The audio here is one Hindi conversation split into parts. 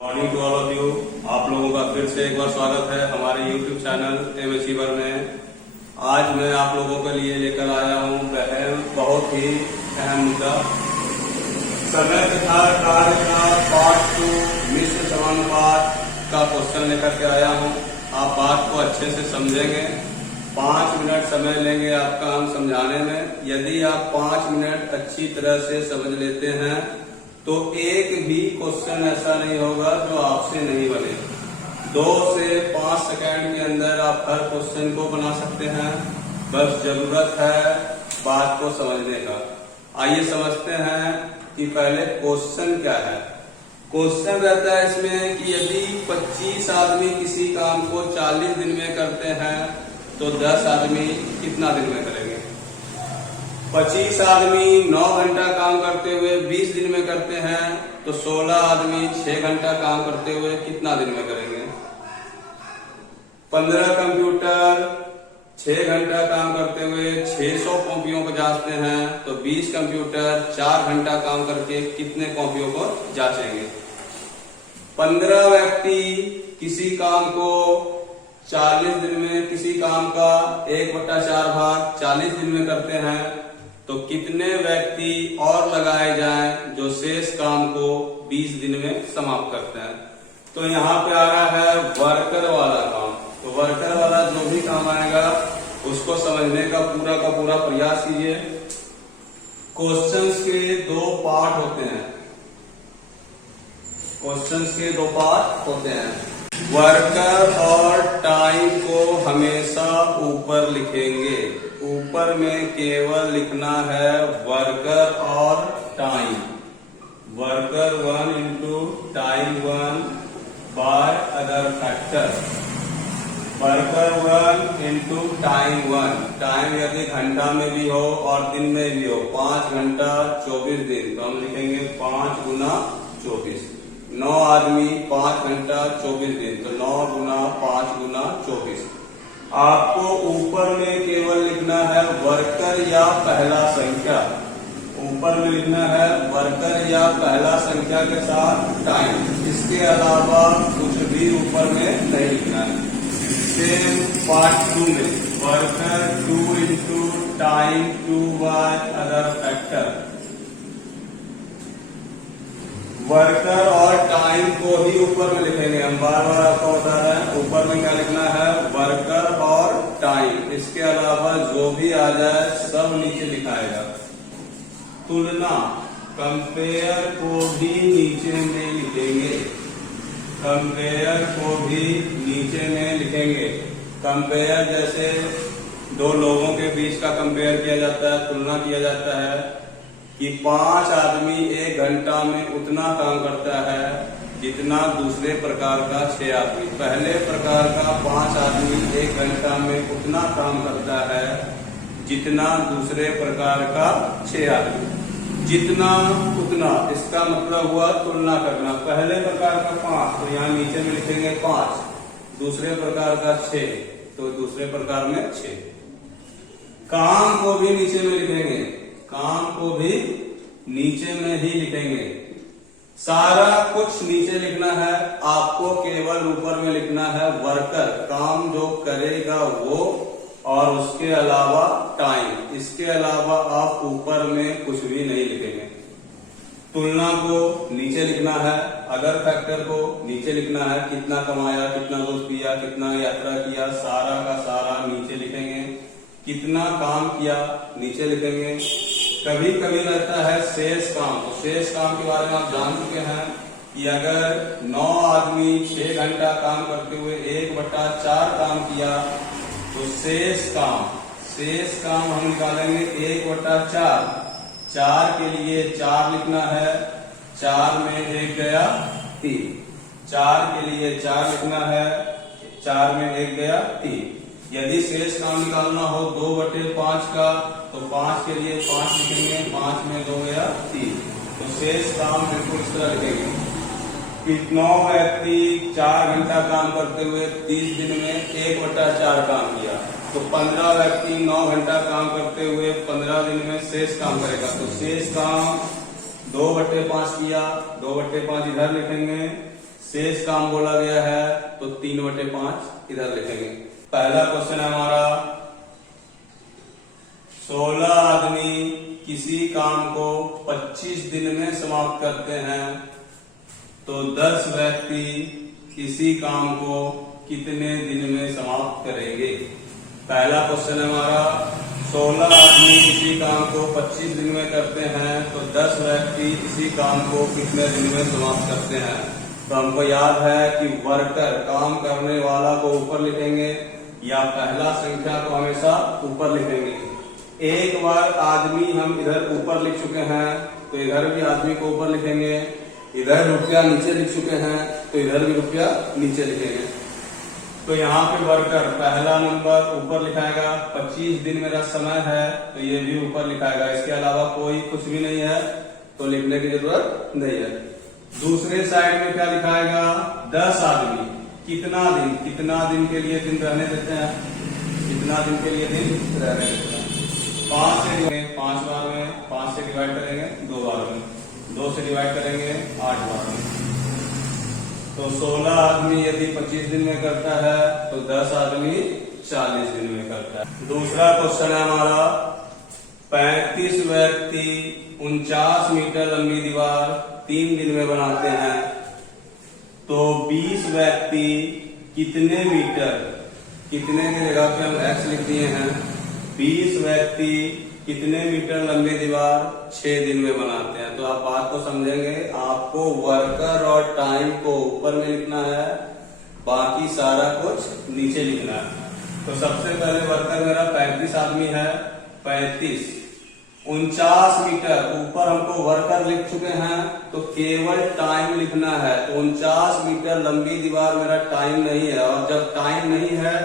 Morning to all of you. आप लोगों का फिर से एक बार स्वागत है हमारे YouTube चैनल एम अचीवर में। आज मैं आप लोगों के लिए लेकर आया हूँ बहुत ही अहम मुद्दा, समय तथा कार्य का पार्ट 2 मिश्र समानुपात का क्वेश्चन लेकर के आया हूँ। आप बात को अच्छे से समझेंगे। 5 मिनट समय लेंगे आपका हम समझाने में। यदि आप 5 मिनट अच्छी तरह से समझ लेते हैं तो एक भी क्वेश्चन ऐसा नहीं होगा जो आपसे नहीं बने। 2 से 5 सेकंड के अंदर आप हर क्वेश्चन को बना सकते हैं। बस जरूरत है बात को समझने का। आइए समझते हैं कि पहले क्वेश्चन क्या है। क्वेश्चन रहता है इसमें कि यदि 25 आदमी किसी काम को 40 दिन में करते हैं तो 10 आदमी कितना दिन में करेंगे। 25 आदमी 9 घंटा काम करते हुए 20 दिन में करते हैं तो 16 आदमी 6 घंटा काम करते हुए कितना दिन में करेंगे। 15 कंप्यूटर 6 घंटा काम करते हुए 600 कॉपियों को जांचते हैं तो 20 कंप्यूटर 4 घंटा काम करके कितने कॉपियों को जांचेंगे। 15 व्यक्ति किसी काम को 40 दिन में, किसी काम का 1/4 भाग 40 दिन में करते हैं तो कितने व्यक्ति और लगाए जाएं जो शेष काम को 20 दिन में समाप्त करते हैं। तो यहाँ पे आ रहा है वर्कर वाला काम। तो वर्कर वाला जो भी काम आएगा उसको समझने का पूरा प्रयास कीजिए। क्वेश्चंस के 2 पार्ट होते हैं। क्वेश्चंस के 2 पार्ट होते हैं। वर्कर और टाइम को हमेशा ऊपर लिखेंगे। ऊपर में केवल लिखना है वर्कर और time. Worker 1 into time 1 by other factor. Worker 1 into time 1। Time यदि घंटा में भी हो और दिन में भी हो, 5 घंटा 24 दिन, तो हम लिखेंगे 5 गुना 24। 9 आदमी 5 घंटा 24 दिन, तो 9 गुना 5 गुना 24। आपको ऊपर में केवल लिखना है वर्कर या पहला संख्या। ऊपर में लिखना है वर्कर या पहला संख्या के साथ टाइम। इसके अलावा कुछ भी ऊपर में नहीं लिखना है। सेम पार्ट 2 में worker 2 into time 2 by other factor. Worker और टाइम को ही ऊपर में लिखेंगे। हम बार बार आपको बता रहे हैं ऊपर में क्या लिखना है, वर्कर और टाइम। इसके अलावा जो भी आ जाए सब नीचे लिखाएगा। तुलना, कंपेयर को भी नीचे में लिखेंगे। कंपेयर को भी नीचे में लिखेंगे। कंपेयर जैसे 2 लोगों के बीच का कंपेयर किया जाता है, तुलना किया जाता है कि 5 आदमी 1 घंटा में उतना काम करता है जितना दूसरे प्रकार का 6 आदमी। पहले प्रकार का 5 आदमी 1 घंटा में उतना काम करता है जितना दूसरे प्रकार का 6 आदमी। जितना उतना, इसका मतलब हुआ तुलना करना। पहले प्रकार का 5 तो यहाँ नीचे में लिखेंगे 5, दूसरे प्रकार का 6 तो दूसरे प्रकार में 6। काम को भी नीचे में लिखेंगे। काम को भी नीचे में ही लिखेंगे। सारा कुछ नीचे लिखना है। आपको केवल ऊपर में लिखना है वर्कर, काम जो करेगा वो, और उसके अलावा टाइम। इसके अलावा आप ऊपर में कुछ भी नहीं लिखेंगे। तुलना को नीचे लिखना है, अदर फैक्टर को नीचे लिखना है। कितना कमाया, कितना दोस्त पिया, कितना यात्रा किया, सारा का सारा नीचे लिखेंगे। कितना काम किया नीचे लिखेंगे। कभी कभी रहता है शेष काम। तो शेष काम के बारे में आप जान चुके हैं कि अगर 9 आदमी 6 घंटा काम करते हुए 1/4 काम किया तो शेष काम हम निकालेंगे 1/4। 4 के लिए 4 लिखना है। 4 में 1 गया 3। 4 के लिए 4 लिखना है। 4 में 1 गया 3। यदि शेष काम निकालना हो 2/5 का तो 5 के लिए 5 लिखेंगे। 5 में 2 गया 3। तो शेष काम बिल्कुल इस तरह लिखेंगे कि 9 व्यक्ति 4 घंटा काम करते हुए 30 दिन में 1/4 काम किया। तो 15 व्यक्ति 9 घंटा काम करते हुए 15 दिन में शेष काम करेगा। तो शेष काम 2/5 किया, 2/5 इधर लिखेंगे। शेष काम बोला गया है तो 3/5 इधर लिखेंगे। पहला क्वेश्चन है हमारा, 16 आदमी किसी काम को 25 दिन में समाप्त करते हैं तो 10 व्यक्ति किसी काम को कितने दिन में समाप्त करेंगे। पहला क्वेश्चन है हमारा, 16 आदमी किसी काम को 25 दिन में करते हैं तो 10 व्यक्ति इसी काम को कितने दिन में समाप्त करते हैं। तो हमको याद है कि वर्कर काम करने वाला को ऊपर लिखेंगे या पहला संख्या को हमेशा ऊपर लिखेंगे। एक बार आदमी हम इधर ऊपर लिख चुके हैं तो इधर भी आदमी को ऊपर लिखेंगे, इधर रुपया नीचे लिख चुके हैं तो इधर भी रुपया नीचे लिखेंगे। तो यहाँ पे वर्कर पहला नंबर ऊपर लिखाएगा, 25 दिन मेरा समय है तो ये भी ऊपर लिखाएगा। इसके अलावा कोई कुछ भी नहीं है तो लिखने की जरूरत नहीं है। दूसरे साइड में क्या लिखाएगा, 10 आदमी कितना दिन के लिए दिन रहने देते हैं, कितना दिन के लिए दिन रहने देते हैं। 5 से 5 बार में, 5 से डिवाइड करेंगे 2 बार में, 2 से डिवाइड करेंगे 8 बार में। तो 16 आदमी यदि 25 दिन में करता है तो 10 आदमी 40 दिन में करता है। दूसरा क्वेश्चन है हमारा, 35 व्यक्ति 49 मीटर लंबी दीवार 3 दिन में बनाते हैं तो 20 व्यक्ति कितने मीटर, कितने की जगह पे हम x लिख दिए हैं, 20 व्यक्ति कितने मीटर लंबी दीवार 6 दिन में बनाते हैं। तो आप बात को समझेंगे, आपको वर्कर और टाइम को ऊपर में लिखना है, बाकी सारा कुछ नीचे लिखना है। तो सबसे पहले वर्कर मेरा 35 आदमी है, 35 49 मीटर ऊपर हमको वर्कर लिख चुके हैं तो केवल टाइम लिखना है। तो 49 मीटर लंबी दीवार मेरा टाइम नहीं है, और जब टाइम नहीं है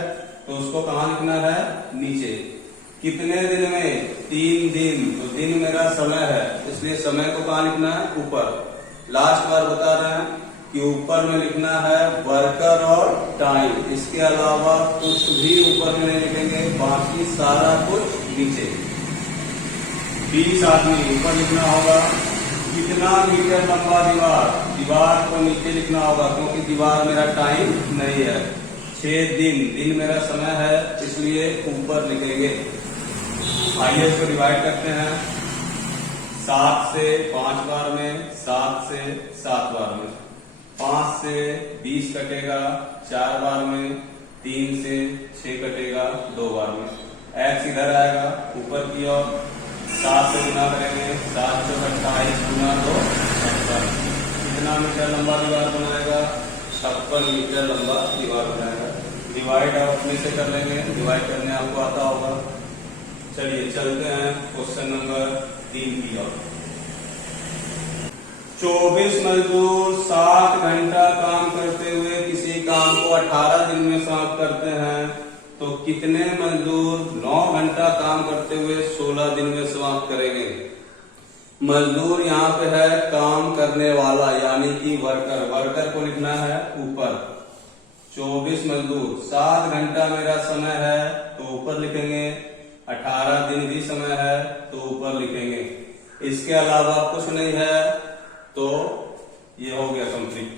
तो उसको कहाँ लिखना है, नीचे। कितने दिन में, 3 दिन, तो दिन मेरा समय है इसलिए समय को कहाँ लिखना है, ऊपर। लास्ट बार बता रहे हैं कि ऊपर में लिखना है वर्कर और टाइम, इसके अलावा कुछ भी ऊपर में नहीं लिखेंगे, बाकी सारा कुछ नीचे। 20 आदमी ऊपर लिखना होगा, कितना मीटर लंबा दीवार, दीवार को नीचे लिखना होगा क्योंकि दीवार मेरा टाइम नहीं है। 6 दिन मेरा समय है इसलिए ऊपर लिखेंगे। आइए इसको डिवाइड करते हैं, 7 से 5 बार में, 7 से 7 बार में, 5 से 20 कटेगा 4 बार में, 3 से 6 कटेगा 2 बार में। x इधर आएगा ऊपर की ओर, 7 से गुना करेंगे, 7 से 28 गुना 2 56। कितना मीटर लंबा दीवार बनाएगा, 56 मीटर लंबा दीवार बनाएगा। डिवाइड आप अपने से कर लेंगे, डिवाइड करने आपको आता होगा। चलिए चलते हैं क्वेश्चन नंबर 3 की ओर। 24 मजदूर 7 घंटा काम करते हुए किसी काम को 18 दिन में समाप्त करते हैं तो कितने मजदूर 9 घंटा काम करते हुए 16 दिन में समाप्त करेंगे। मजदूर यहाँ पे है काम करने वाला यानी कि वर्कर, वर्कर को लिखना है ऊपर। 24 मजदूर, 7 घंटा मेरा समय है तो ऊपर लिखेंगे, 18 दिन भी समय है तो ऊपर लिखेंगे। इसके अलावा कुछ नहीं है तो ये हो गया कंप्लीट।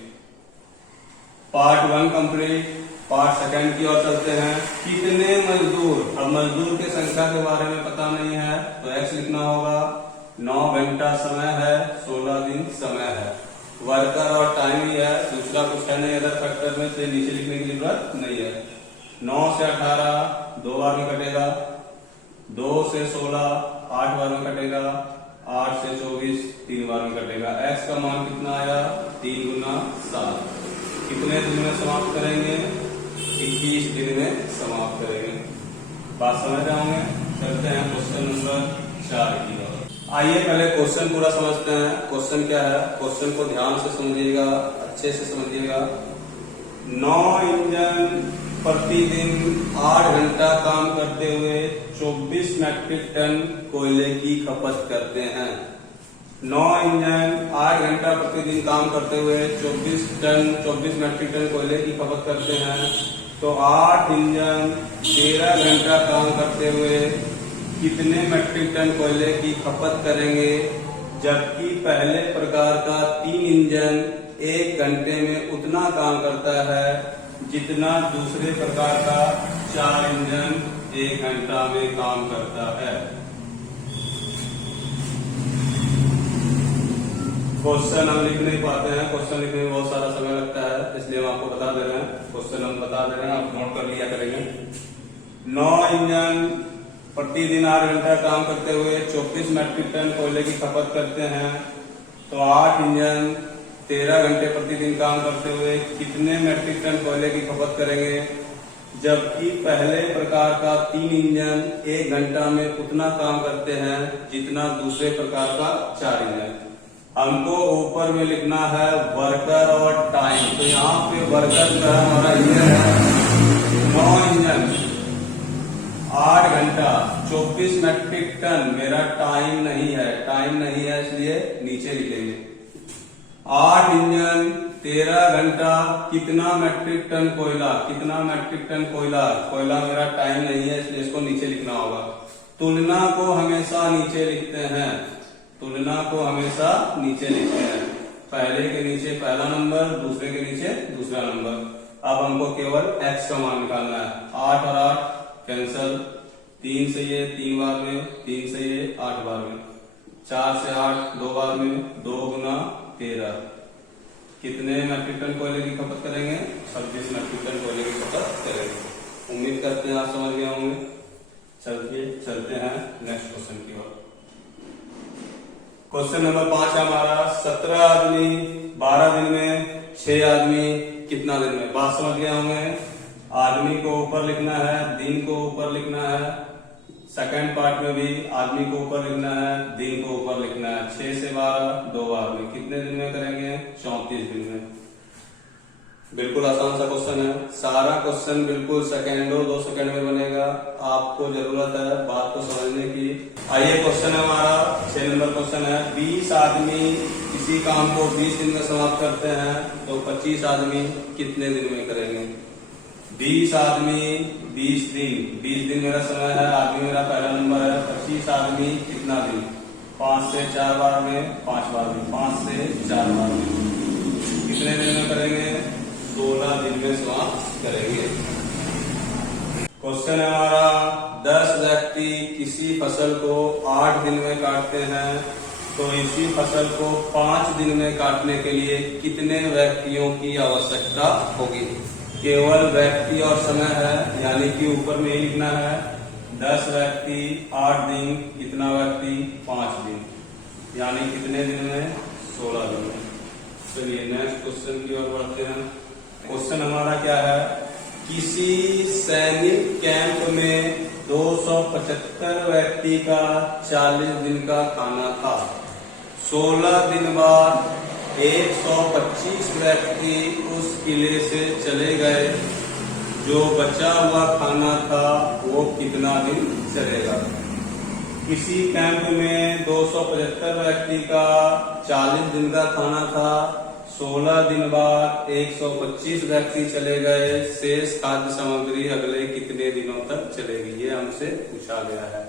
Part 1 complete. पार्ट 2 की ओर चलते हैं। कितने मजदूर, अब मजदूर के संख्या के बारे में पता नहीं है तो x लिखना होगा। 9 घंटा समय है, 16 दिन समय है। वर्कर और टाइम ही है, दूसरा कुछ है नहीं अदर फैक्टर में, तो नीचे लिखने की जरूरत नहीं है। 9 से 18 2 बार में कटेगा, 2 से 16 8 बार में कटेगा, 8 से 24 3 बार में कटेगा। x का मान कितना आया, 3 गुना 7। कितने दिन में समाप्त करेंगे, 21 दिन में समाप्त करेंगे। बात समझ रहे होंगे। चलते हैं क्वेश्चन नंबर 4 की ओर। आइए पहले क्वेश्चन पूरा समझते हैं। क्वेश्चन क्या है, क्वेश्चन को ध्यान से समझिएगा, अच्छे से समझिएगा। 9 इंजन प्रतिदिन 8 घंटा काम करते हुए 24 मैट्रिक टन कोयले की खपत करते हैं। 9 इंजन 8 घंटा प्रतिदिन काम करते हुए 24 मैट्रिक टन कोयले की खपत करते हैं तो 8 इंजन 13 घंटा काम करते हुए कितने मैट्रिक टन कोयले की खपत करेंगे, जबकि पहले प्रकार का 3 इंजन 1 घंटे में उतना काम करता है जितना दूसरे प्रकार का 4 इंजन 1 घंटा में काम करता है। क्वेश्चन हम लिख नहीं पाते हैं, क्वेश्चन लिखने में बहुत सारा समय लगता है, इसलिए हम आपको बता दे रहे हैं। क्वेश्चन हम बता दे रहे हैं, आप नोट कर लिया करेंगे। 9 इंजन प्रतिदिन 8 घंटा काम करते हुए 24 मैट्रिक टन कोयले की खपत करते हैं, तो 8 इंजन 13 घंटे प्रतिदिन काम करते हुए कितने मैट्रिक टन कोयले की खपत करेंगे? जबकि पहले प्रकार का 3 इंजन 1 घंटा में उतना काम करते हैं जितना दूसरे प्रकार का 4 इंजन। हमको ऊपर में लिखना है वर्कर और टाइम, तो यहाँ पे वर्कर जो है हमारा इंजन है 9 इंजन 8 घंटा 24 मैट्रिक टन, मेरा टाइम नहीं है, टाइम नहीं है इसलिए नीचे लिखेंगे। 8 इंजन 13 घंटा कितना मैट्रिक टन कोयला, कितना मैट्रिक टन कोयला, कोयला मेरा टाइम नहीं है इसलिए इसको नीचे लिखना होगा। तुलना को हमेशा नीचे लिखते हैं, तुलना को हमेशा नीचे लिखते हैं, पहले के नीचे पहला नंबर, दूसरे के नीचे दूसरा नंबर। अब हमको केवल x का मान निकालना है। 8 और 8 कैंसल, 3 से ये 3 बार में, 3 से ये 8 बार में, 4 से 8 2 बार में, 2 गुना 13। कितने मैट्रिक टन कोयले की खपत करेंगे? 26 मैट्रिक टन कोयले की खपत करेंगे। उम्मीद करते हैं आप समझ गए होंगे। चलते हैं नेक्स्ट क्वेश्चन की ओर। क्वेश्चन नंबर 5 है हमारा, 17 आदमी 12 दिन में, 6 आदमी कितना दिन में? बात समझ गए होंगे। आदमी को ऊपर लिखना है, दिन को ऊपर लिखना है, सेकंड पार्ट में भी आदमी को ऊपर लिखना है, दिन को ऊपर लिखना है। 6 से 12 2 बार में कितने दिन में करेंगे? 34 दिन में। बिल्कुल आसान सा क्वेश्चन है, सारा क्वेश्चन बिल्कुल सेकेंडों 2 सेकंड में बनेगा। आपको जरूरत है बात को समझने की। आइए क्वेश्चन है हमारा 6 नंबर क्वेश्चन है, 20 आदमी किसी काम को 20 दिन में समाप्त करते हैं, तो 25 आदमी कितने दिन में करेंगे? 20 आदमी 20 दिन, 20 दिन मेरा समय है, आदमी मेरा पहला नंबर है। 25 आदमी कितना दिन? 5 से 4 बार में, 5 बार में, 5 से 4 बार में, कितने दिन में करेंगे? 16 दिन में समाप्त करेंगे। क्वेश्चन है हमारा, 10 व्यक्ति किसी फसल को 8 दिन में काटते हैं, तो इसी फसल को 5 दिन में काटने के लिए कितने व्यक्तियों की आवश्यकता होगी? केवल व्यक्ति और समय है, यानी कि ऊपर में ही लिखना है 10 व्यक्ति 8 दिन, कितना व्यक्ति? 5 दिन, यानी कितने दिन में? 16 दिन में। चलिए नेक्स्ट क्वेश्चन की ओर बढ़ते हैं। क्वेश्चन हमारा क्या है, किसी सैनिक कैंप में 275 व्यक्ति का 40 दिन का खाना था। 16 दिन बाद 125 व्यक्ति उस किले से चले गए, जो बचा हुआ खाना था वो कितना दिन चलेगा? किसी कैंप में 275 व्यक्ति का 40 दिन का खाना था, 16 दिन बाद 125 व्यक्ति चले गए, शेष खाद्य सामग्री अगले कितने दिनों तक चलेगी? ये हमसे पूछा गया है।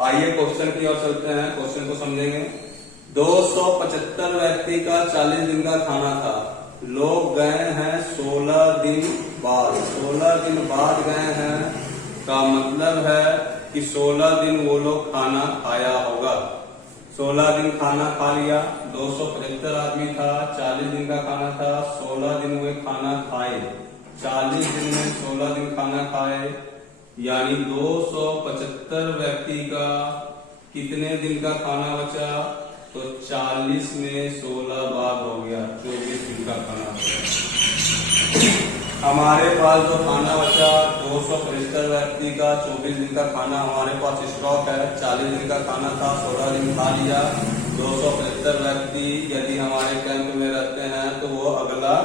आइए क्वेश्चन की ओर चलते हैं, क्वेश्चन को समझेंगे। 275 व्यक्ति का 40 दिन का खाना था, लोग गए हैं 16 दिन बाद, 16 दिन बाद गए हैं का मतलब है कि 16 दिन वो लोग खाना खाया होगा। 16 दिन खाना खा लिया, 275 आदमी था, 40 दिन का खाना था, 16 दिन हुए खाना खाए, 40 दिन में 16 दिन खाना खाए, यानी 275 व्यक्ति का कितने दिन का खाना बचा? तो 40 में 16 भाग हो गया, 24 दिन का खाना। हमारे पास जो खाना बचा 275 व्यक्ति का 24 दिन का खाना हमारे पास स्टॉक है। 40 दिन का खाना था, 16 दिन खा लिया। 275 व्यक्ति यदि हमारे कैंप में रहते हैं तो वो अगला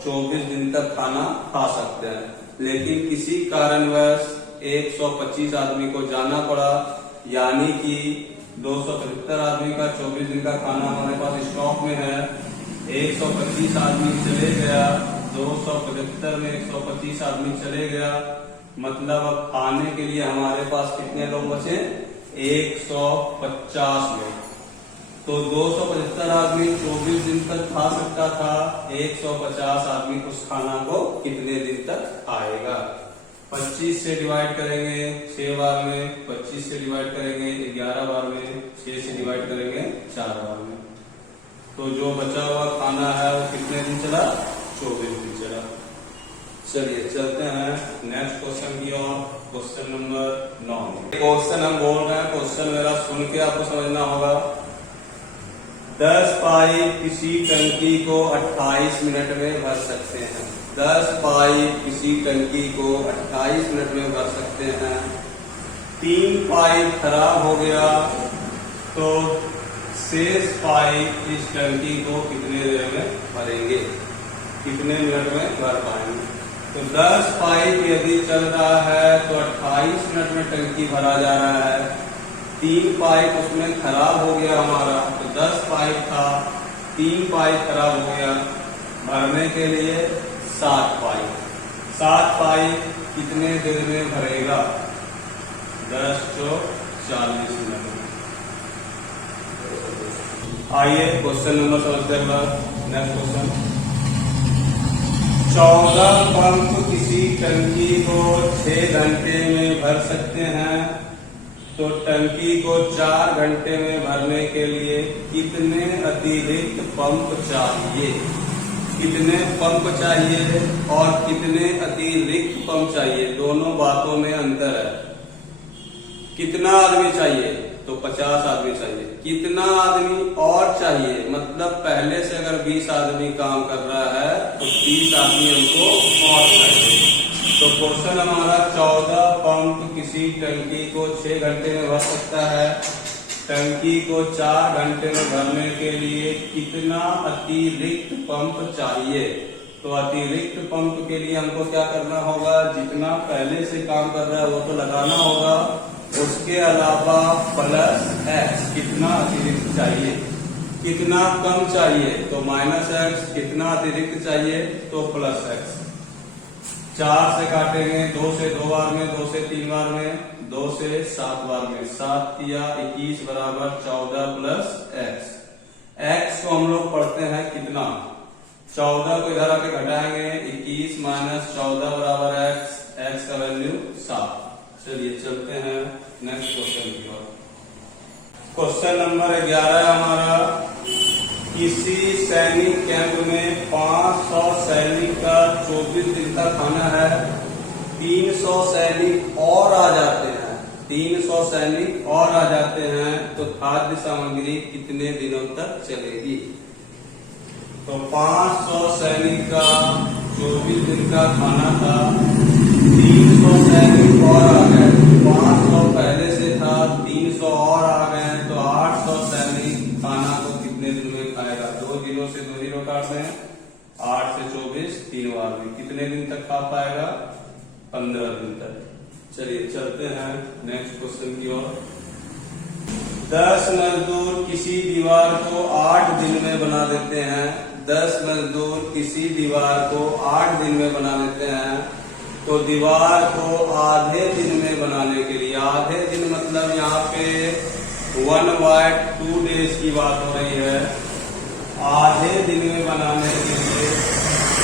24 दिन तक खाना खा सकते हैं, लेकिन किसी कारणवश 125 आदमी को जाना पड़ा, यानी कि 275 आदमी का 24 दिन का खाना हमारे पास स्टॉक में है। 125 आदमी चले गया, 275 में 125 आदमी चले गया, मतलब अब खाने के लिए हमारे पास कितने लोग बचे? 150 लोग। तो 275 आदमी 24 दिन तक खा सकता था, 150 आदमी उस खाना को कितने दिन तक खाएगा? 25 से डिवाइड करेंगे 6 बार में, 25 से डिवाइड करेंगे 11 बार में, 6 से डिवाइड करेंगे 4 बार में। तो जो बचा हुआ खाना है वो कितने दिन चला? 24 दिन चला। चलिए चलते हैं नेक्स्ट क्वेश्चन की ओर। Question number 9। क्वेश्चन हम बोल रहे हैं, क्वेश्चन मेरा सुन के आपको समझना होगा। 10 पाइप किसी टंकी को 28 मिनट में भर सकते हैं। 10 पाइप किसी टंकी को 28 मिनट में भर सकते हैं। 3 पाइप खराब हो गया तो शेष पाइप इस टंकी को कितने देर में भरेंगे? कितने मिनट में भर पाएंगे? तो 10 पाइप यदि चल रहा है तो 28 मिनट में टंकी भरा जा रहा है। 3 पाइप उसमें खराब हो गया हमारा, तो 10 पाइप था, 3 पाइप खराब हो गया, भरने के लिए 7 पाइप। 7 पाइप कितने देर में भरेगा? 10 तो 40 मिनट में। आइए क्वेश्चन नंबर समझते हैं। Next question. 14 पंप किसी टंकी को 6 घंटे में भर सकते हैं, तो टंकी को 4 घंटे में भरने के लिए कितने अतिरिक्त पंप चाहिए? कितने पंप चाहिए और कितने अतिरिक्त पंप चाहिए? दोनों बातों में अंतर है। कितना आदमी चाहिए? तो 50 आदमी चाहिए। कितना आदमी और चाहिए? मतलब पहले से अगर 20 आदमी काम कर रहा है तो 30 आदमी हमको और चाहिए। तो क्वेश्चन हमारा 14 पंप किसी टंकी को 6 घंटे में भर सकता है। टंकी को 4 घंटे में भरने के लिए कितना अतिरिक्त पंप चाहिए? तो अतिरिक्त पंप के लिए हमको क्या करना होगा? जितना पहले से काम कर रहा है वो तो लगाना होगा, उसके अलावा प्लस x। कितना अतिरिक्त चाहिए? कितना कम चाहिए? तो माइनस x। कितना अतिरिक्त चाहिए? तो प्लस x। 4 से काटेंगे, 2 से 2 बार में, 2 से 3 बार में, 2 से 7 बार में। 7 या 21 बराबर 14 प्लस x। x को हम लोग पढ़ते हैं कितना? 14 को इधर आके घटाएंगे, 21 माइनस 14 बराबर x। x का वैल्यू 7। चलिए चलते हैं नेक्स्ट क्वेश्चन की ओर। क्वेश्चन नंबर 11 हमारा। किसी सैनिक कैंप में 500 सैनिक का 24 दिन का खाना है। 300 सैनिक और आ जाते हैं, 300 सैनिक और आ जाते हैं, तो खाद्य सामग्री कितने दिनों तक चलेगी? तो 500 सैनिक का 24 दिन का खाना था, 300 सैनिक और आ गए। 500 पहले से था, 300 और आ गए, तो 800 सैनिक खाना को कितने दिन में खाएगा? 2 दिनों से 2 जीरो काट रहे हैं, 8 से 24 3 बार में कितने दिन तक खा पाएगा? 15 दिन तक। चलिए चलते हैं नेक्स्ट क्वेश्चन की ओर। 10 मजदूर किसी दीवार को 8 दिन में बना देते हैं। 10 मजदूर किसी दीवार को 8 दिन में बना देते हैं, तो दीवार को आधे दिन में बनाने के लिए, आधे दिन मतलब यहाँ पे 1/2 डेज की बात हो रही है। आधे दिन में बनाने के लिए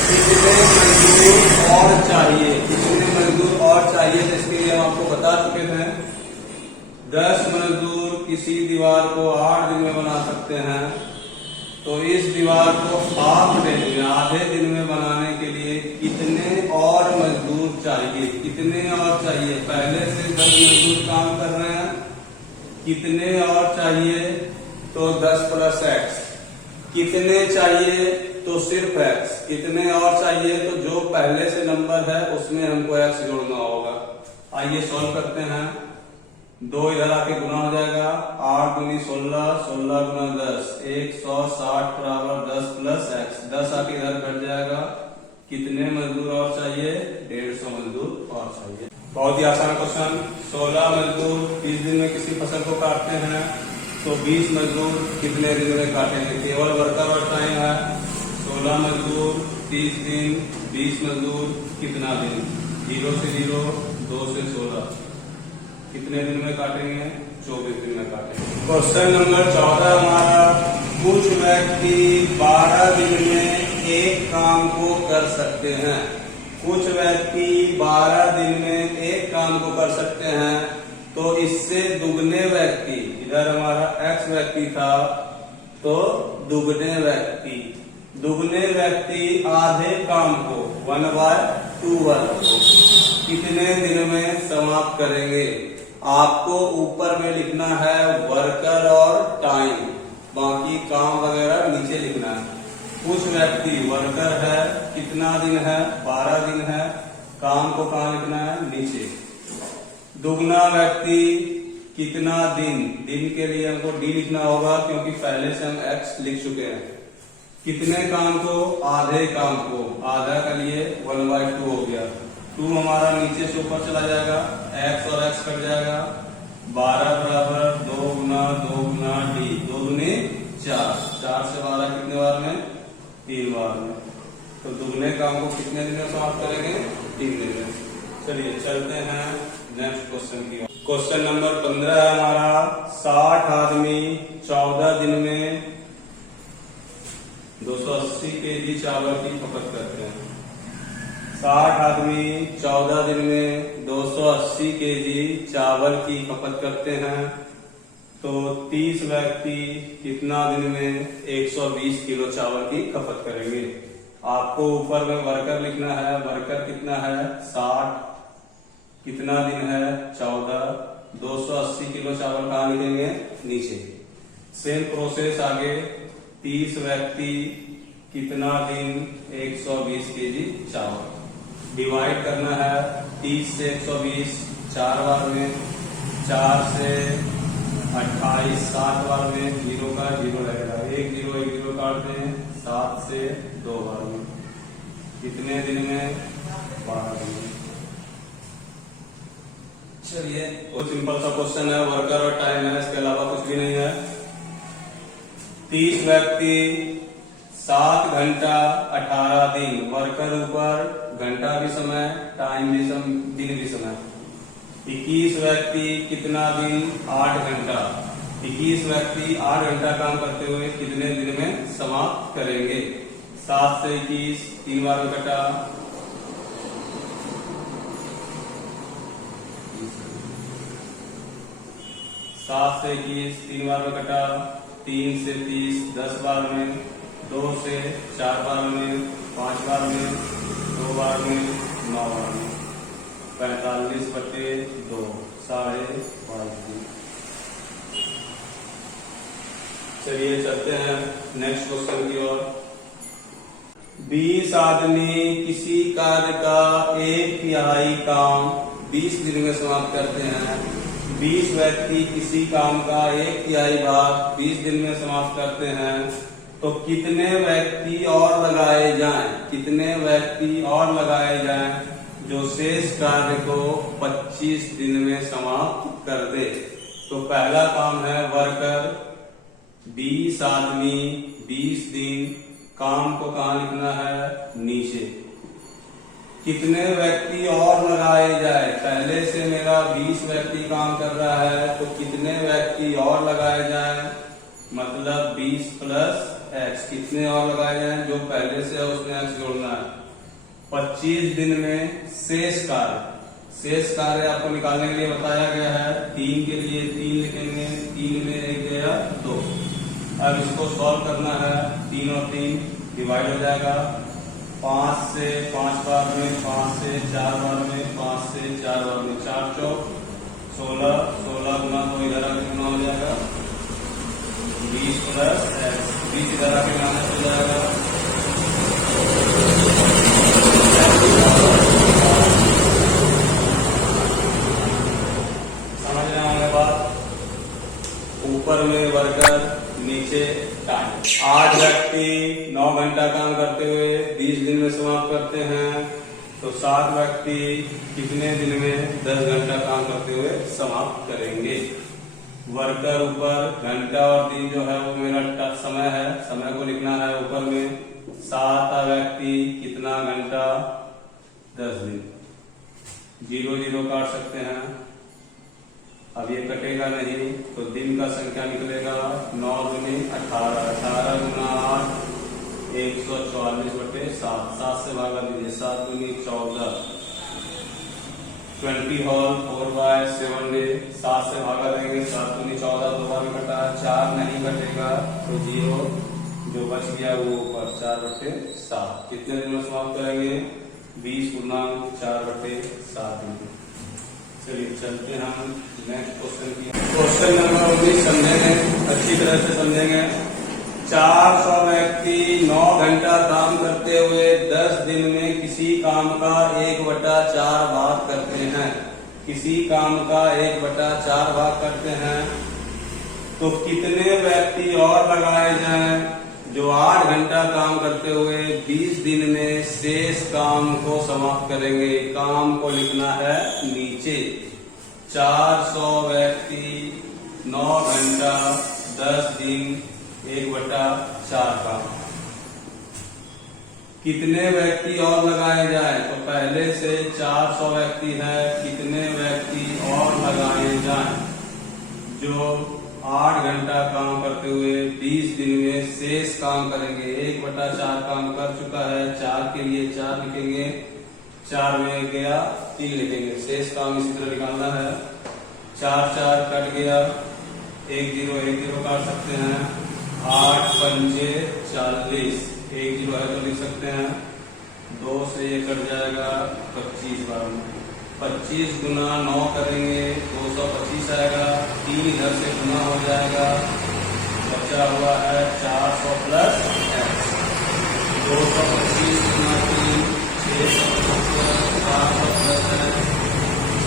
कितने मजदूर और चाहिए? कितने मजदूर और चाहिए? जिसके लिए हम आपको बता चुके थे। 10 मजदूर किसी दीवार को 8 दिन में बना सकते हैं, तो इस दीवार को हाफ डे में, आधे दिन में बनाने के लिए कितने और मजदूर चाहिए? कितने और चाहिए? पहले से 10 मजदूर काम कर रहे हैं, कितने और चाहिए? तो 10 प्लस x। कितने चाहिए? तो सिर्फ x। कितने और चाहिए? तो जो पहले से नंबर है उसमें हमको x जोड़ना होगा। आइए सॉल्व करते हैं। 2 इधर आके गुना हो जाएगा, 8 दूनी 16, 16 गुना 10, 160 बराबर 10 प्लस x। 10 आके इधर घट जाएगा। कितने मजदूर और चाहिए? 150 मजदूर और चाहिए। बहुत ही आसान क्वेश्चन। 16 मजदूर 30 दिन में किसी फसल को काटते हैं, तो 20 मजदूर कितने दिन में काटेंगे? केवल वर्कर और टाइम है। 16 मजदूर 30 दिन, 20 मजदूर कितना दिन? 0 से 0, 2 से 16 कितने दिन में काटेंगे? 24 दिन में काटेंगे। क्वेश्चन नंबर 14 हमारा, कुछ व्यक्ति 12 दिन में एक काम को कर सकते हैं। कुछ व्यक्ति 12 दिन में एक काम को कर सकते हैं, तो इससे दुगने व्यक्ति, इधर हमारा x व्यक्ति था, तो दुगने व्यक्ति आधे काम को 1/2 को कितने दिन में समाप्त करेंगे। आपको ऊपर में लिखना है वर्कर और टाइम, बाकी काम वगैरह नीचे लिखना है। कुछ व्यक्ति वर्कर है, कितना दिन है, 12 दिन है, काम को कहाँ लिखना है, नीचे। दुगना व्यक्ति कितना दिन, दिन के लिए हमको डी लिखना होगा क्योंकि पहले से हम एक्स लिख चुके हैं। कितने काम को, आधे काम को, आधा के लिए 1/2 हो गया। 2 हमारा नीचे से ऊपर चला जाएगा, x और x कट जाएगा। 12 बराबर 2 गुना 2 गुना डी, 2 दूनी 4, 4 से 12 कितने बार में, 3 बार में। तो दुगने काम को कितने दिन में समाप्त करेंगे, 3 दिन में। चलिए चलते हैं नेक्स्ट क्वेश्चन की ओर। क्वेश्चन नंबर 15 है हमारा, 60 आदमी 14 दिन में 280 केजी चावल की खपत करते हैं। 60 आदमी 14 दिन में 280 केजी चावल की खपत करते हैं, तो 30 व्यक्ति कितना दिन में 120 किलो चावल की खपत करेंगे। आपको ऊपर में वर्कर लिखना है, वर्कर कितना है 60, कितना दिन है 14, 280 किलो चावल कहाँ लिखेंगे, नीचे। सेम प्रोसेस आगे, 30 व्यक्ति कितना दिन 120 केजी चावल, डिवाइड करना है 30 से 120 4 बार में, 4 से 28 7 बार में, 0 का 0 लगेगा, 1 0 काटते हैं, 7 से 2 बार में, कितने दिन में 12 दिन में। चलिए बहुत सिंपल सा क्वेश्चन है, वर्कर और टाइम है, इसके अलावा कुछ भी नहीं है। 30 व्यक्ति 7 घंटा 18 दिन, वर्कर ऊपर, घंटा भी समय, टाइम भी दिन भी समय। 21 व्यक्ति कितना दिन 8 घंटा, 21 व्यक्ति 8 घंटा काम करते हुए कितने दिन में समाप्त करेंगे। 7 से 21 3 बार में कटा, 7 से 21 3 बार में कटा, 3 से 30 10 बार में, 2 से 4 बार में, 5 बार में, 2 बार में, 9 बार में, 45/2 12.5 दिन। चलिए चलते हैं नेक्स्ट क्वेश्चन की ओर। 20 आदमी किसी कार्य का 1/3 काम 20 दिन में समाप्त करते हैं। 20 व्यक्ति किसी काम का 1/3 भाग 20 दिन में समाप्त करते हैं, तो कितने व्यक्ति और लगाए जाएं, कितने व्यक्ति और लगाए जाएं जो शेष कार्य को 25 दिन में समाप्त कर दे। तो पहला काम है वर्कर, 20 आदमी 20 दिन, काम को कहाँ लिखना है, नीचे। कितने व्यक्ति और लगाए जाए, पहले से मेरा 20 व्यक्ति काम कर रहा है, तो कितने व्यक्ति और लगाए जाए, मतलब 20 + x, कितने और लगाए जाए, जो पहले से है उसमें x जोड़ना है। 25 दिन में शेष कार्य आपको निकालने के लिए बताया गया है। 3 के लिए 3 लिखेंगे, 3 में 1 गया 2। अब इसको सॉल्व करना है, 3 और 3 डिवाइड हो जाएगा, 5 से 5 बार में, 5 से 4 बार में, 5 से 4 बार में, 4 चौक 16, 16 गुना 2 इधर आके गुना हो जाएगा, 20 + x, 20 इधर आके माइनस हो जाएगा, समझ रहे होंगे बात। ऊपर में वर्कर, नीचे टाइम। 8 व्यक्ति 9 घंटा काम करते हुए 20 दिन में समाप्त करते हैं, तो 7 व्यक्ति कितने दिन में 10 घंटा काम करते हुए समाप्त करेंगे। वर्कर ऊपर, घंटा और दिन जो है वो मेरा समय है, समय को लिखना है ऊपर में। 7 व्यक्ति कितना घंटा 10 दिन, 0 0 काट सकते हैं, अब ये कटेगा नहीं तो दिन का संख्या निकलेगा 9 दूनी 18, 18 गुना 8 144/7, 7 से भागा दीजिए, 7 दूनी 14, 20 होल 4/7 डे, 7 से भागा देंगे, 7 दूनी 14, 2 बार में कटा, 4 नहीं कटेगा तो 0 जो बच गया वो ऊपर 4/7। कितने दिन में समाप्त करेंगे? 20 गुना 4/7 दिन। चलिए चलते हैं हम नेक्स्ट क्वेश्चन की। क्वेश्चन नंबर 19 समझेंगे, अच्छी तरह से समझेंगे। 400 व्यक्ति 9 घंटा काम करते हुए 10 दिन में किसी काम का 1/4 भाग करते हैं। किसी काम का 1/4 भाग करते हैं तो कितने व्यक्ति और लगाए जाएं जो 8 घंटा काम करते हुए 20 दिन में शेष काम को समाप्त करेंगे? काम को लिखना है नीचे। 400 व्यक्ति 9 घंटा 10 दिन 1/4 काम, कितने व्यक्ति और लगाए जाए? तो पहले से 400 व्यक्ति है, कितने व्यक्ति और लगाए जाए जो 8 घंटा काम करते हुए 20 दिन में शेष काम करेंगे? 1/4 काम कर चुका है, 4 के लिए 4 लिखेंगे, 4 में गया 3 लिखेंगे, शेष काम इसी तरह निकालना है। 4 4 कट गया, 1 0 1 0 काट सकते हैं, 8 पंजे 40, 1 0 है तो लिख सकते हैं, 2 से ये कट जाएगा 25 बार में, 25 गुना 9 करेंगे 225 आएगा, 3 इधर से गुना हो जाएगा, बचा हुआ है 400 प्लस x, 225 गुना 3 675, 400 प्लस x,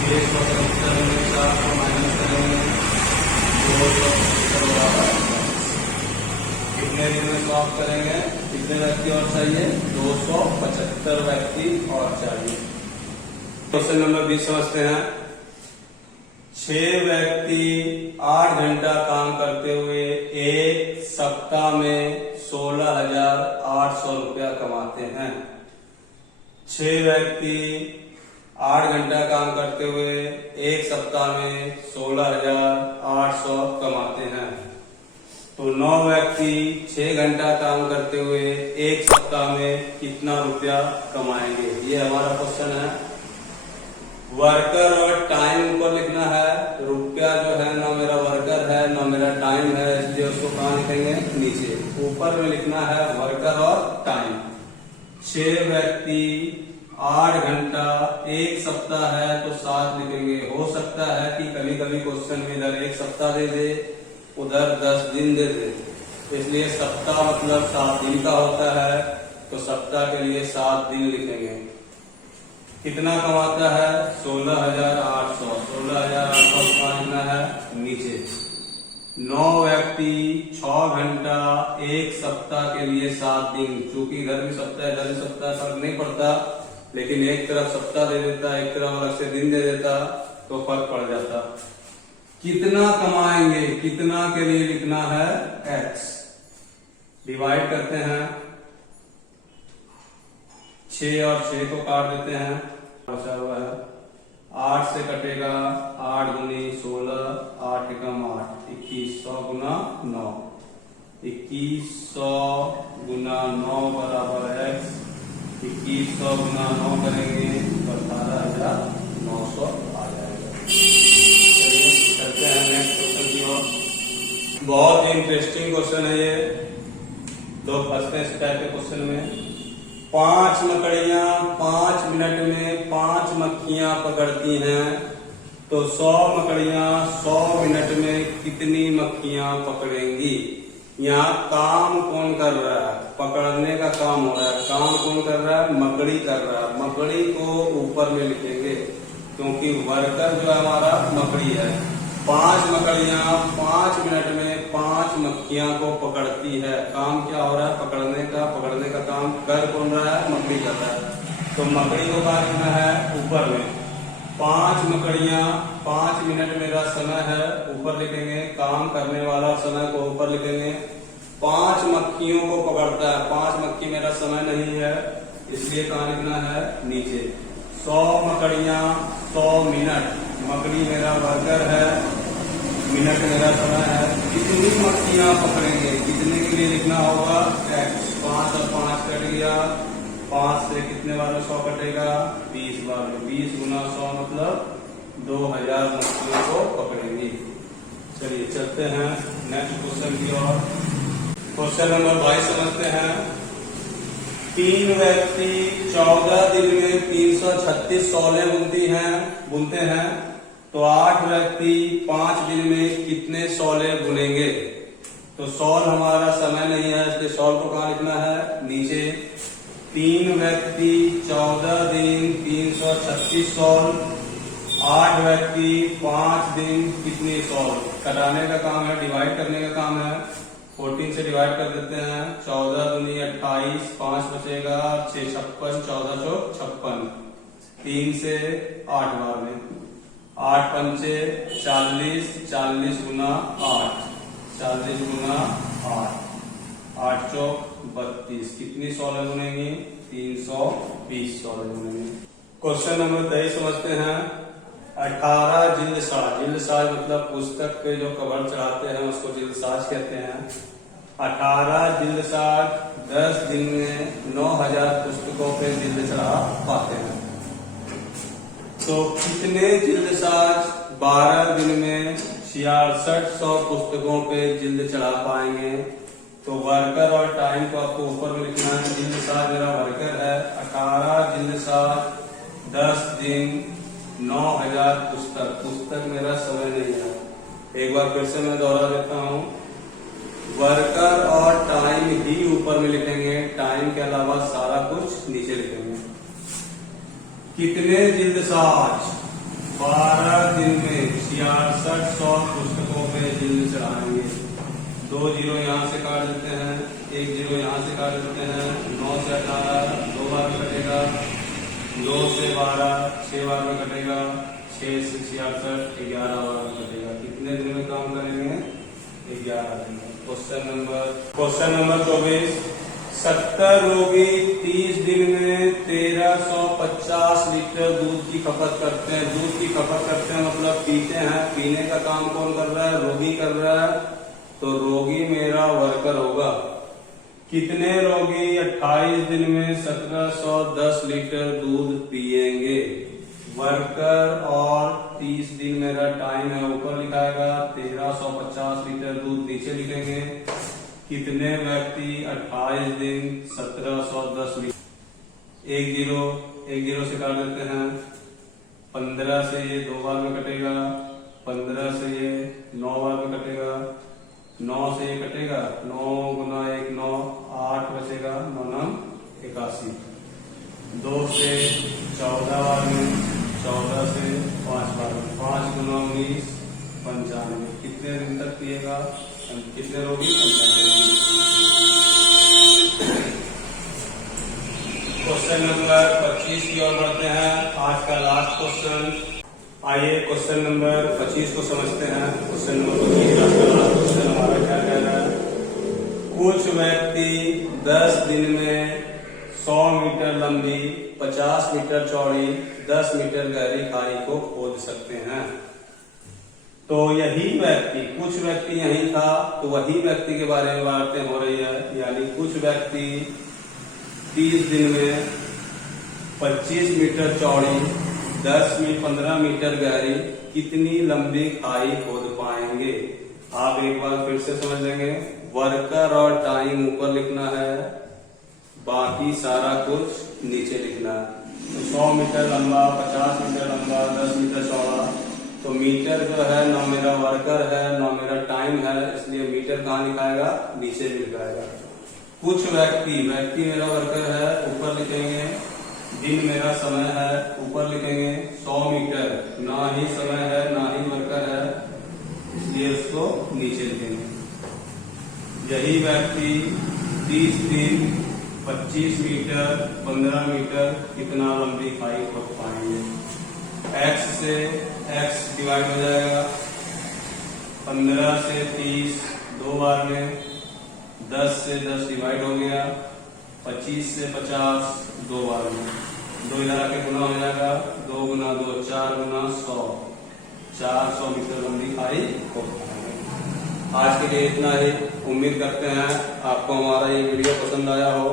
675 में 400 माइनस करेंगे 275। कितने दिन में समाप्त करेंगे? कितने व्यक्ति और चाहिए? 275 व्यक्ति और चाहिए। क्वेश्चन नंबर 20 समझते हैं। 6 व्यक्ति 8 घंटा काम करते हुए एक सप्ताह में 16,800 रुपया कमाते हैं। 6 व्यक्ति 8 घंटा काम करते हुए एक सप्ताह में 16,800 कमाते हैं। तो 9 व्यक्ति 6 घंटा काम करते हुए एक सप्ताह में कितना रुपया कमाएंगे? ये हमारा क्वेश्चन है। वर्कर और टाइम ऊपर लिखना है, रुपया जो है ना मेरा वर्कर है ना मेरा टाइम है, इसलिए उसको कहाँ लिखेंगे? नीचे। ऊपर में लिखना है वर्कर और टाइम। 6 व्यक्ति 8 घंटा एक सप्ताह है तो 7 लिखेंगे। हो सकता है कि कभी कभी क्वेश्चन में इधर एक सप्ताह दे दे, उधर 10 दिन दे दे, इसलिए सप्ताह मतलब 7 दिन का होता है, तो सप्ताह के लिए 7 दिन लिखेंगे। कितना कमाता है? 16,800। 16,800 लिखना है नीचे। 9 व्यक्ति 6 घंटा एक सप्ताह के लिए 7 दिन, चूंकि इधर भी सप्ताह इधर भी सप्ताह फर्क नहीं पड़ता, लेकिन एक तरफ सप्ताह दे देता एक तरफ अलग से दिन दे देता तो फर्क पड़ जाता। कितना कमाएंगे? कितना के लिए लिखना है x। डिवाइड करते हैं, 6 और 6 को काट देते हैं, बचा हुआ है 8 से कटेगा, 8 दूनी 16, 8 एकम 8, 2100 गुना 9, 2100 गुना 9 बराबर x। 2100 गुना 9 करेंगे तो 18,900 आ जाएगा। चलते हैं नेक्स्ट क्वेश्चन की ओर। बहुत इंटरेस्टिंग क्वेश्चन है ये, लोग फंसते हैं इस टाइप के क्वेश्चन में। 5 मकड़ियां 5 मिनट में 5 मक्खियां पकड़ती हैं तो 100 मकड़ियां 100 मिनट में कितनी मक्खियां पकड़ेंगी? यहाँ काम कौन कर रहा है? पकड़ने का काम हो रहा है। काम कौन कर रहा है? मकड़ी कर रहा है। मकड़ी को ऊपर में लिखेंगे क्योंकि वर्कर जो है हमारा मकड़ी है। 5 मकड़ियां 5 मिनट में 5 मक्खियां को पकड़ती है। काम क्या हो रहा है? पकड़ने का। पकड़ने का काम कर कौन रहा है? मकड़ी कर रहा है। तो मकड़ी को क्या लिखना है? ऊपर में। 5 मकड़ियां 5 मिनट मेरा समय है, ऊपर लिखेंगे। काम करने वाला समय को ऊपर लिखेंगे। 5 मक्खियों को पकड़ता है। 5 मक्खी मेरा समय नहीं है, इसलिए कहाँ लिखना है? नीचे। 100 मकड़ियां 100 मिनट। मकड़ी मेरा वर्कर है, मिनट मेरा समय है। कितनी मक्खियां पकड़ेंगे, कितने के लिए लिखना होगा x। 5 और 5 कट गया, 5 से कितने बार में 100 कटेगा, 20 बार में। 20 गुना 100 मतलब 2000 मछलियों को पकड़ेंगी। चलिए चलते हैं नेक्स्ट क्वेश्चन की ओर। क्वेश्चन नंबर 22 समझते हैं। 3 व्यक्ति 14 दिन में 336 शॉलें बुनते हैं, तो 8 व्यक्ति 5 दिन में कितने शॉलें बुनेंगे। तो शॉल हमारा समय नहीं है, इसलिए शॉल को कहाँ लिखना है, नीचे। 3 व्यक्ति 14 दिन 336 शॉल, 8 व्यक्ति 5 दिन कितनी शॉल। कटाने का काम है, डिवाइड करने का काम है। 14 से डिवाइड कर देते हैं। 14 दूनी 28, 5 बचेगा, 6 56, 14 56। 3 से 8 बार में, 8 पंचे 40, 40 गुना 8, 40 गुना 8, 8 चौक 32। कितनी शॉलें बुनेंगी, 320 शॉलें बुनेंगी। क्वेश्चन नंबर 23 समझते हैं। 18 जिल्दसाज, जिल्दसाज मतलब पुस्तक पे जो कवर चढ़ाते हैं उसको जिल्दसाज कहते हैं। 18 जिल्दसाज 10 दिन में 9000 पुस्तकों पे जिल्द चढ़ा पाते हैं। तो कितने जिल्दसाज 12 दिन में 6600 पुस्तकों पे जिल्द चढ़ा पाएंगे। तो वर्कर और टाइम को आपको ऊपर में लिखना है। जिल्दसाज मेरा वर्कर है, 18 जिल्दसाज 10 दिन 9000 पुस्तक मेरा समय नहीं है। एक बार फिर से मैं दोहरा देता हूँ। वर्कर और टाइम ही ऊपर में लिखेंगे, टाइम के अलावा सारा कुछ नीचे लिखेंगे। कितने जिल्दसाज 12 दिन में 6600 पुस्तकों पे जिल्द चढ़ाएंगे। 2 जीरो यहाँ से काट देते हैं, 1 जीरो यहाँ से काट देते हैं। 9 से 18 2 बार में कटेगा, 9 से 12 6 बार में कटेगा, 6 से 66 11 बार में कटेगा। कितने दिन में काम करेंगे, 11 दिन में। Question number 24। 70 रोगी 30 दिन में 1350 लीटर दूध की खपत करते हैं। दूध की खपत करते हैं मतलब पीते हैं। पीने का काम कौन कर रहा है, रोगी कर रहा है। तो रोगी मेरा वर्कर होगा। कितने रोगी 28 दिन में 1710 लीटर दूध पिएंगे। वर्कर और 30 दिन मेरा टाइम है, ऊपर लिखाएगा। 1350 लीटर दूध नीचे लिखेंगे। कितने व्यक्ति 28 दिन 1710 लीटर। 1 जीरो से काट देते हैं। 15 से ये 2 बार में कटेगा, 15 से ये 9 बार में कटेगा, 9 से ये कटेगा, 9 गुना 1 9, 8 बचेगा, 9 9 81। 2 से 14 बार में, 14 से 5 बार में, 5 गुना 19 95। कितने दिन तक पिएगा, कितने रोगी, 95। क्वेश्चन नंबर 25 की ओर बढ़ते हैं। आज का लास्ट क्वेश्चन। आइए क्वेश्चन नंबर 25 को समझते हैं। क्वेश्चन नंबर 25 आज का लास्ट क्वेश्चन हमारा क्या कह रहा है। कुछ व्यक्ति 10 दिन में 100 मीटर लंबी, 50 मीटर चौड़ी, 10 मीटर गहरी खाई को खोद सकते हैं। तो यही व्यक्ति, कुछ व्यक्ति यही था, तो वही व्यक्ति के बारे में बातें हो रही है। यानी कुछ व्यक्ति 30 दिन में 25 मीटर चौड़ी, 15 मीटर गहरी कितनी लंबी खाई खोद पाएंगे। आप एक बार फिर से समझ लेंगे। वर्कर और टाइम ऊपर लिखना है, बाकी सारा कुछ नीचे लिखना है। तो 100 मीटर लंबा, 50 मीटर लंबा, 10 मीटर चौड़ा। तो मीटर जो है ना मेरा वर्कर है ना मेरा टाइम है, इसलिए मीटर कहाँ लिखाएगा, नीचे भी लिखाएगा। कुछ व्यक्ति मेरा वर्कर है, ऊपर लिखेंगे। दिन मेरा समय है, ऊपर लिखेंगे। 100 मीटर, ना ही समय है ना ही वर्कर है, इसलिए उसको नीचे लिखेंगे। यही व्यक्ति 30 दिन 25 मीटर 15 मीटर कितना लंबी खाई खोद पाएंगे। x से x डिवाइड हो जाएगा। 15 से 30 2 बार में, 10 से 10 डिवाइड हो गया। 25 से 50 2 बार में, 2 इधर आके गुना हो जाएगा। 2 गुना 2 4 गुना 100, 400 मीटर लंबी खाई होता है। आज के लिए इतना ही। उम्मीद करते हैं आपको हमारा ये वीडियो पसंद आया हो।